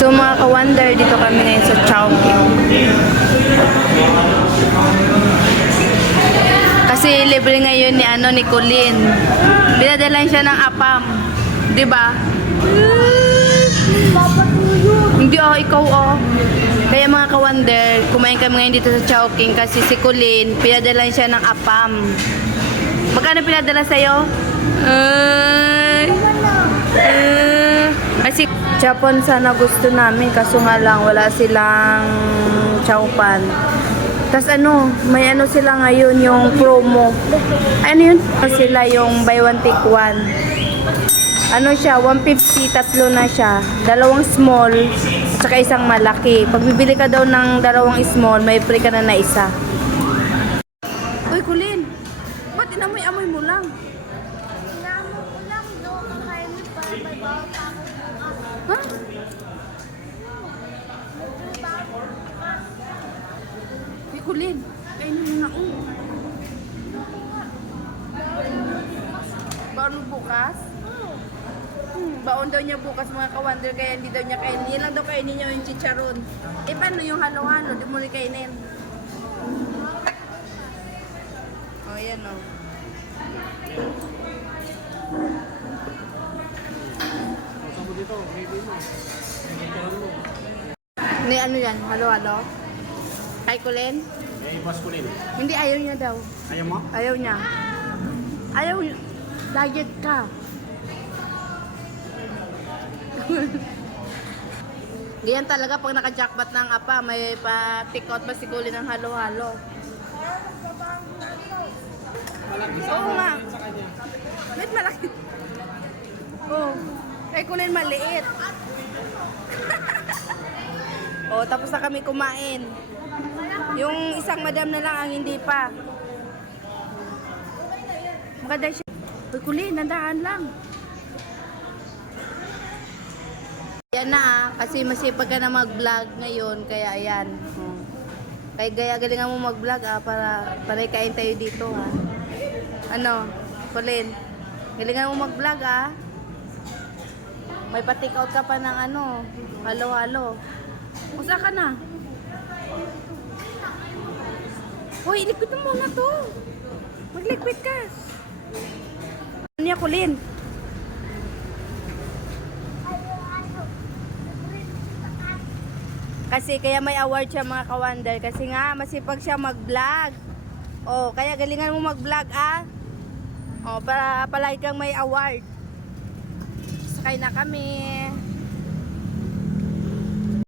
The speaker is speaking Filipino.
So mga ka-wonder, dito kami ngayon sa Chowking. Kasi libre ngayon ni Colleen. Pinadalan siya ng apam. 'Di ba? Hindi ikaw Kaya mga ka-wonder, kumain kami ngayon dito sa Chowking kasi si Colleen, pinadalan siya ng apam. Magkano pinadala sa'yo? Kasi Japon sana gusto namin kaso nga lang wala silang chowpan. Tas may sila ngayon yung promo. Ano yun? Sila yung buy one take one. Siya, 150, tatlo na siya. Dalawang small, tsaka isang malaki. Pag bibili ka daw ng dalawang small, may free ka na isa. Uy, Colleen, ba't inamoy-amoy mo lang? Inamoy ko lang doon kakain mo para may bawang pa ako bukas. Ha? Uy, Colleen, kainin mo na Baon mo bukas? Baon daw niya bukas mga ka-wonder kaya hindi daw niya kainin. Yan lang daw kainin niya yung chicharon. Paano yung halo-halo? Di mo rin kainin. Yan Ni yan? Halo-halo? Kay Colleen? Ipas ko rin. Hindi, ayaw niya daw. Ayaw mo? Ayaw niya. Ayaw niya. Diet ka. Ganyan talaga pag naka-jackpot ng apa, may pa-pick out pa si Colleen ng halo-halo. Oo nga. Ba't malaki? Oo. Kay Colleen maliit. Tapos na kami kumain. Yung isang madam na lang ang hindi pa. Maganda siya. Uy, Colleen, nandahan lang. Yan na kasi masipag ka na mag-vlog ngayon, kaya ayan. Kaya galingan mo mag-vlog para kain tayo dito Colleen, galingan mo mag-vlog May pa-take out ka pa ng halo-halo. Usa ka na. Hoy, liquid mo muna to. Mag-liquid ka. Ano niya, Colleen? Kasi kaya may award siya mga ka-wonder. Kasi nga, masipag siya mag-vlog. Kaya galingan mo mag-vlog para palagi kang may award. Sakay na kami.